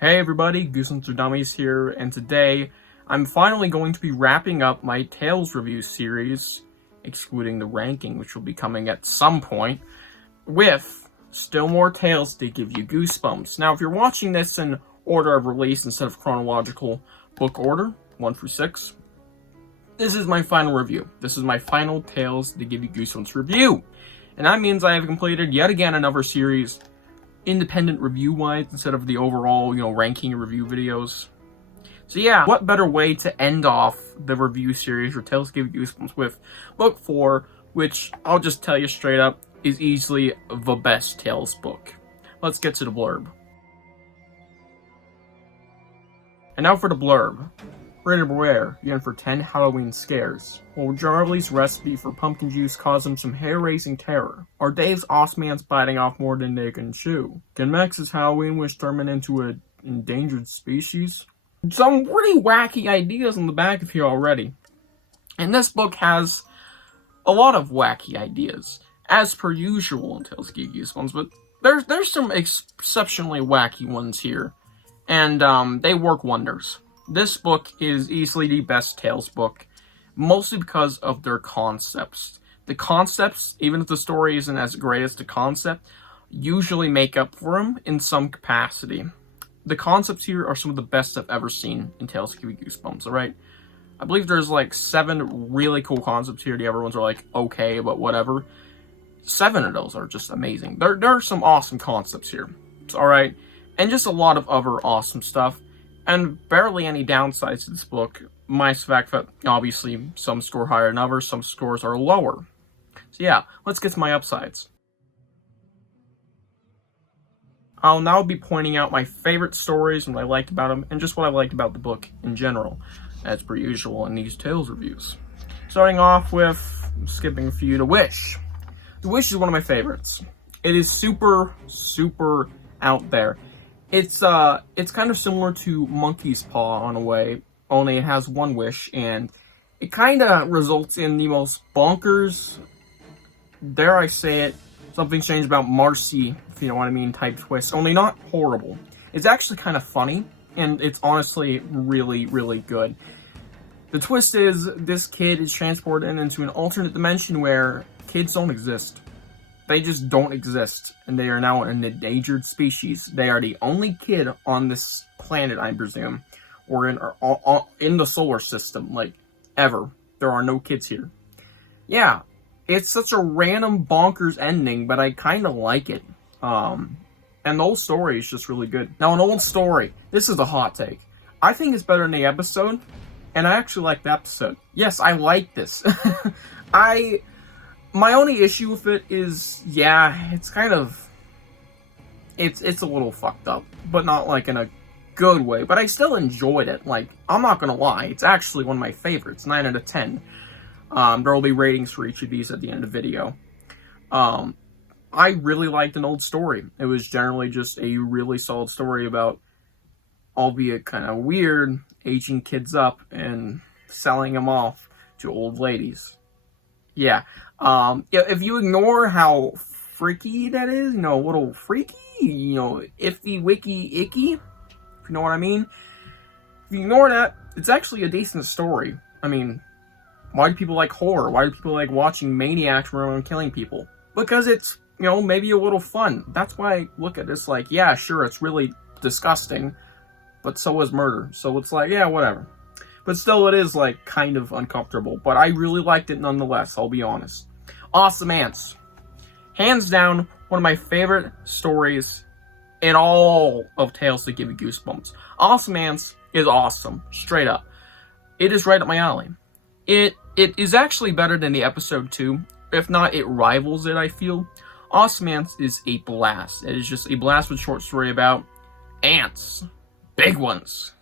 Hey everybody, Goosebumps are Dummies here, and today I'm finally going to be wrapping up my Tales review series, excluding the ranking, which will be coming at some point, with still more tales to give you goosebumps. Now, if you're watching this in order of release instead of chronological book order, 1 through 6, this is my final review. This is my final Tales to give you goosebumps review. And that means I have completed yet again another series, independent review-wise, instead of the overall, ranking review videos. So yeah, what better way to end off the review series or Tales to Give You Goosebumps with book 4, which I'll just tell you straight up, is easily the best Tales book. Let's get to the blurb. And now for the blurb. Reader beware, you're in for 10 Halloween scares. Will Charlie's recipe for pumpkin juice cause him some hair-raising terror? Are Dave's Ostmans biting off more than they can chew? Can Max's Halloween wish turn him into an endangered species? Some pretty wacky ideas on the back of here already. And this book has a lot of wacky ideas, as per usual in Tales to Give You Goosebumps, but there's some exceptionally wacky ones here, and they work wonders. This book is easily the best Tales book, mostly because of their concepts. The concepts, even if the story isn't as great as the concept, usually make up for them in some capacity. The concepts here are some of the best I've ever seen in Tales to Give You Goosebumps, alright? I believe there's like 7 really cool concepts here. The other ones are like, okay, but whatever. 7 of those are just amazing. There are some awesome concepts here, alright? And just a lot of other awesome stuff. And barely any downsides to this book, minus the fact that, obviously, some score higher than others, some scores are lower. So yeah, let's get to my upsides. I'll now be pointing out my favorite stories and what I liked about them, and just what I liked about the book in general, as per usual in these Tales reviews. Starting off with, skipping a few, The Wish. The Wish is one of my favorites. It is super, super out there. It's kind of similar to Monkey's Paw in a way, only it has one wish, and it kind of results in the most bonkers, dare I say it, something strange about Marcy, if you know what I mean, type twist, only not horrible. It's actually kind of funny, and it's honestly really, really good. The twist is, this kid is transported into an alternate dimension where kids don't exist. They just don't exist, and they are now an endangered species. They are the only kid on this planet, I presume, or in the solar system, like, ever. There are no kids here. Yeah, it's such a random bonkers ending, but I kind of like it. And the whole story is just really good. Now, an old story. This is a hot take. I think it's better than the episode, and I actually like the episode. Yes, I like this. My only issue with it is, yeah, it's kind of, it's a little fucked up, but not like in a good way, but I still enjoyed it. Like, I'm not gonna lie, it's actually one of my favorites, 9 out of 10. There will be ratings for each of these at the end of the video. I really liked An Old Story. It was generally just a really solid story about, albeit kind of weird, aging kids up and selling them off to old ladies. Yeah. If you ignore how freaky that is, a little freaky, iffy, wicky, icky, if you know what I mean. If you ignore that, it's actually a decent story. I mean, why do people like horror? Why do people like watching maniacs run around killing people? Because it's, maybe a little fun. That's why I look at this like, yeah, sure, it's really disgusting, but so is murder. So it's like, yeah, whatever. But still, it is, like, kind of uncomfortable. But I really liked it nonetheless, I'll be honest. Awesome Ants. Hands down, one of my favorite stories in all of Tales to Give You Goosebumps. Awesome Ants is awesome, straight up. It is right up my alley. It is actually better than the episode 2. If not, it rivals it, I feel. Awesome Ants is a blast. It is just a blast with a short story about ants. Big ones.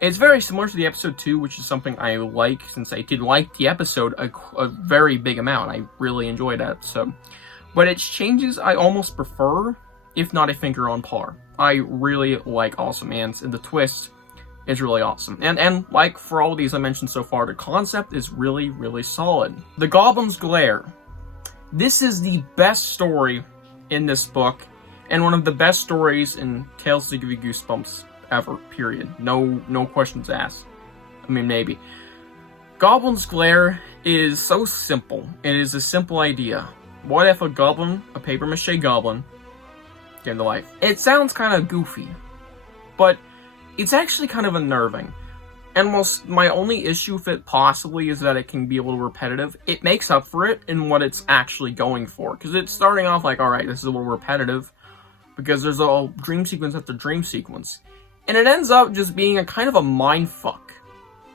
It's very similar to the episode 2, which is something I like, since I did like the episode a very big amount. I really enjoyed that episode. But its changes I almost prefer, if not a finger on par. I really like Awesome Ants, and the twist is really awesome. And like for all of these I mentioned so far, the concept is really, really solid. The Goblin's Glare. This is the best story in this book, And one of the best stories in Tales to Give You Goosebumps ever, period. No questions asked. I mean, maybe. Goblin's Glare is so simple. It is a simple idea. What if a goblin, a papier-mâché goblin, came to life? It sounds kind of goofy, but it's actually kind of unnerving. And whilst my only issue with it possibly is that it can be a little repetitive, it makes up for it in what it's actually going for. Because it's starting off like, alright, this is a little repetitive, because there's a dream sequence after dream sequence. And it ends up just being a kind of a mindfuck.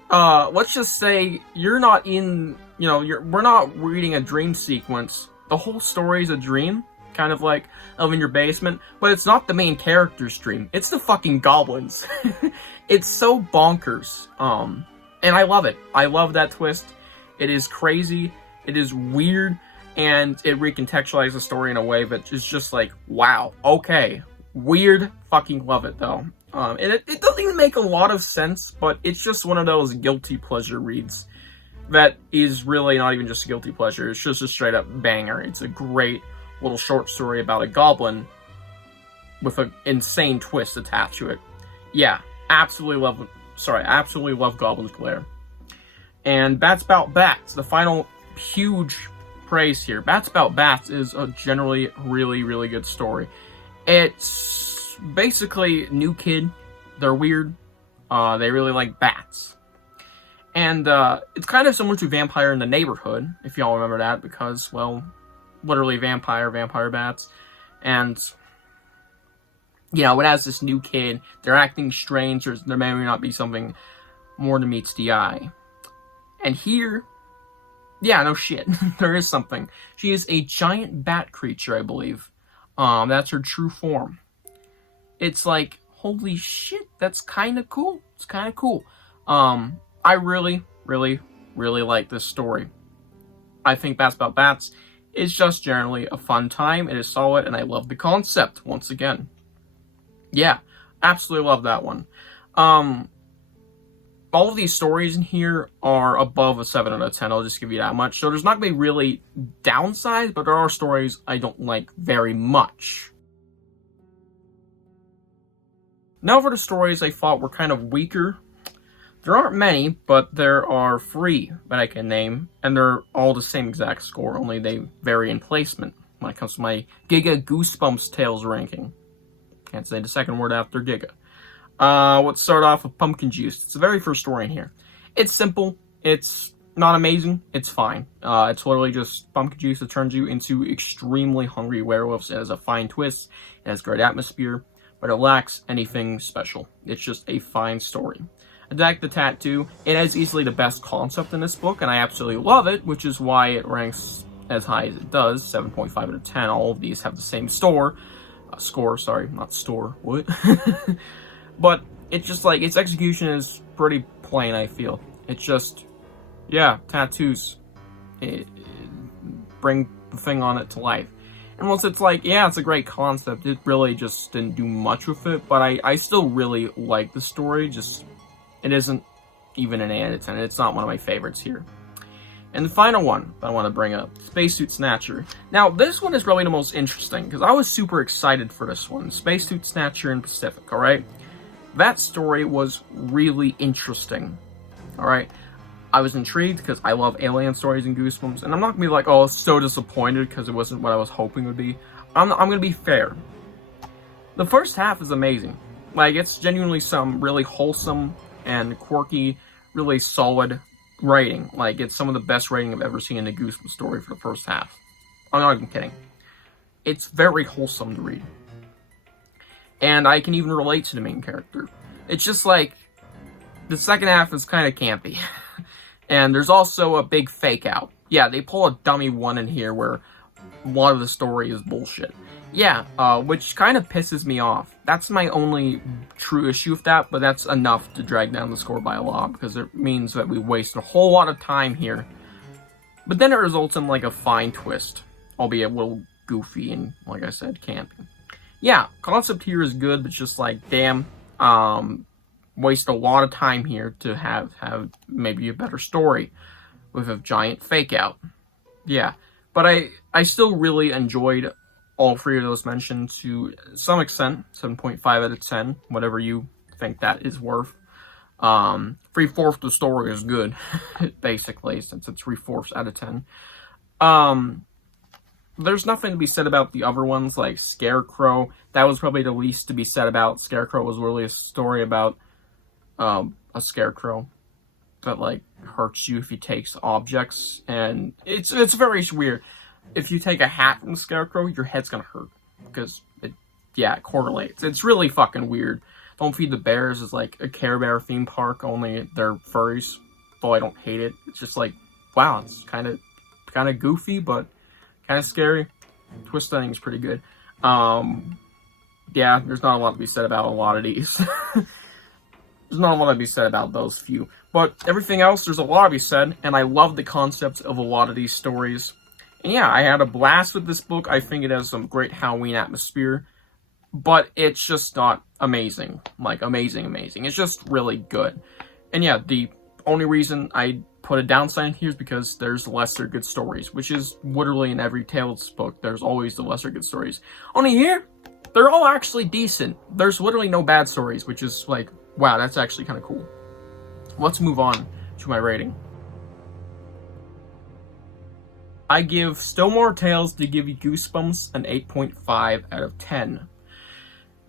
Let's just say you're not in, we're not reading a dream sequence. The whole story is a dream, kind of like of in your basement, but it's not the main character's dream. It's the fucking goblins. It's so bonkers. And I love it. I love that twist. It is crazy. It is weird, and it recontextualizes the story in a way that is just like, wow, okay, weird. Fucking love it though. And it doesn't even make a lot of sense, but it's just one of those guilty pleasure reads that is really not even just a guilty pleasure. It's just a straight up banger. It's a great little short story about a goblin with an insane twist attached to it. Yeah, absolutely love Goblin's Glare. And Bats Bout Bats, the final huge praise here. Bats Bout Bats is a generally really, really good story. It's basically new kid. They're weird. They really like bats. And it's kind of similar to Vampire in the Neighborhood, if y'all remember that, because, well, literally vampire bats. And, it has this new kid. They're acting strange. There may or may not be something more than meets the eye. And here, yeah, no shit. There is something. She is a giant bat creature, I believe. That's her true form. It's like, holy shit, that's kind of cool. It's kind of cool. I really, really, really like this story. I think Bats Bout Bats is just generally a fun time. It is solid, and I love the concept, once again. Yeah, absolutely love that one. All of these stories in here are above a 7 out of 10, I'll just give you that much. So there's not going to be really downsides, but there are stories I don't like very much. Now for the stories I thought were kind of weaker. There aren't many, but there are 3 that I can name, and they're all the same exact score, only they vary in placement when it comes to my Giga Goosebumps Tales ranking. Can't say the second word after Giga. Let's start off with Pumpkin Juice. It's the very first story in here. It's simple. It's not amazing. It's fine. It's literally just pumpkin juice that turns you into extremely hungry werewolves. It has a fine twist. It has great atmosphere, but it lacks anything special. It's just a fine story. Attack the Tattoo. It has easily the best concept in this book, and I absolutely love it, which is why it ranks as high as it does, 7.5 out of 10. All of these have the same score. What? But it's just like, its execution is pretty plain, I feel. It's just, yeah, tattoos. Bring the thing on it to life. And once it's like, yeah, it's a great concept, it really just didn't do much with it, but I still really like the story, just, it isn't even an 8 out of 10, it's not one of my favorites here. And the final one that I want to bring up, Spacesuit Snatcher. Now, this one is really the most interesting, because I was super excited for this one. Spacesuit Snatcher in Pacific, alright? That story was really interesting, alright? I was intrigued because I love alien stories and Goosebumps, and I'm not going to be like, oh, so disappointed because it wasn't what I was hoping it would be. I'm going to be fair. The first half is amazing. Like, it's genuinely some really wholesome and quirky, really solid writing. Like, it's some of the best writing I've ever seen in a Goosebumps story for the first half. I'm not even kidding. It's very wholesome to read. And I can even relate to the main character. It's just like, the second half is kind of campy. And there's also a big fake out. Yeah, they pull a dummy one in here where a lot of the story is bullshit. Yeah, which kind of pisses me off. That's my only true issue with that, but that's enough to drag down the score by a lot, because it means that we waste a whole lot of time here. But then it results in, like, a fine twist, albeit a little goofy and, like I said, campy. Yeah, concept here is good, but just like, damn, waste a lot of time here to have maybe a better story with a giant fake out. Yeah, but I still really enjoyed all 3 of those mentioned to some extent, 7.5 out of 10, whatever you think that is worth. 3/4 of the story is good, basically, since it's 3/4 out of 10. There's nothing to be said about the other ones, like Scarecrow. That was probably the least to be said about. Scarecrow was really a story about a scarecrow that, like, hurts you if he takes objects, and it's very weird. If you take a hat from the Scarecrow, your head's gonna hurt, because it correlates. It's really fucking weird. Don't Feed the Bears is like a Care Bear theme park, only they're furries. Though I don't hate it. It's just like, wow, it's kind of goofy, but kind of scary. Twist ending is pretty good. Yeah, there's not a lot to be said about a lot of these. There's not a lot to be said about those few. But everything else, there's a lot to be said, and I love the concepts of a lot of these stories. And yeah, I had a blast with this book. I think it has some great Halloween atmosphere. But it's just not amazing. Like, amazing. It's just really good. And yeah, the only reason I put a downside in here is because there's lesser good stories, which is literally in every Tales book. There's always the lesser good stories. Only here, they're all actually decent. There's literally no bad stories, which is like, wow, that's actually kind of cool. Let's move on to my rating. I give Still More Tales to Give You Goosebumps an 8.5 out of 10.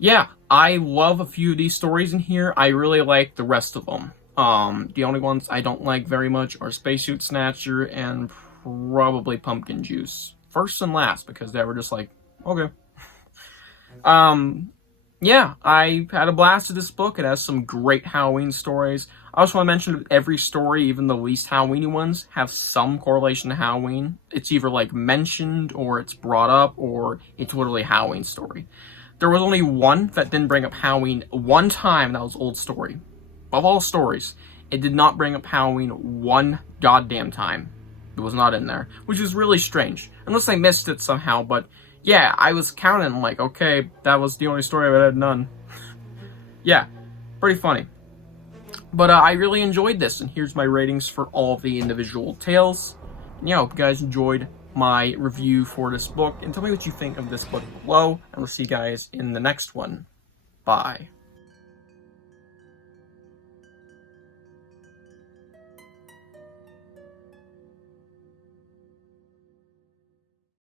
Yeah, I love a few of these stories in here. I really like the rest of them. The only ones I don't like very much are Spacesuit Snatcher and probably Pumpkin Juice. First and last, because they were just like, okay. Yeah, I had a blast with this book. It has some great Halloween stories. I also want to mention that every story, even the least Halloweeny ones, have some correlation to Halloween. It's either like mentioned, or it's brought up, or it's literally a Halloween story. There was only one that didn't bring up Halloween one time, that was Old Story. Of all stories, it did not bring up Halloween one goddamn time. It was not in there, which is really strange. Unless I missed it somehow, but yeah, I was counting like, okay, that was the only story I had none. Yeah, pretty funny. But I really enjoyed this, and here's my ratings for all of the individual tales. And yeah, I hope you guys enjoyed my review for this book, and tell me what you think of this book below, and we'll see you guys in the next one. Bye.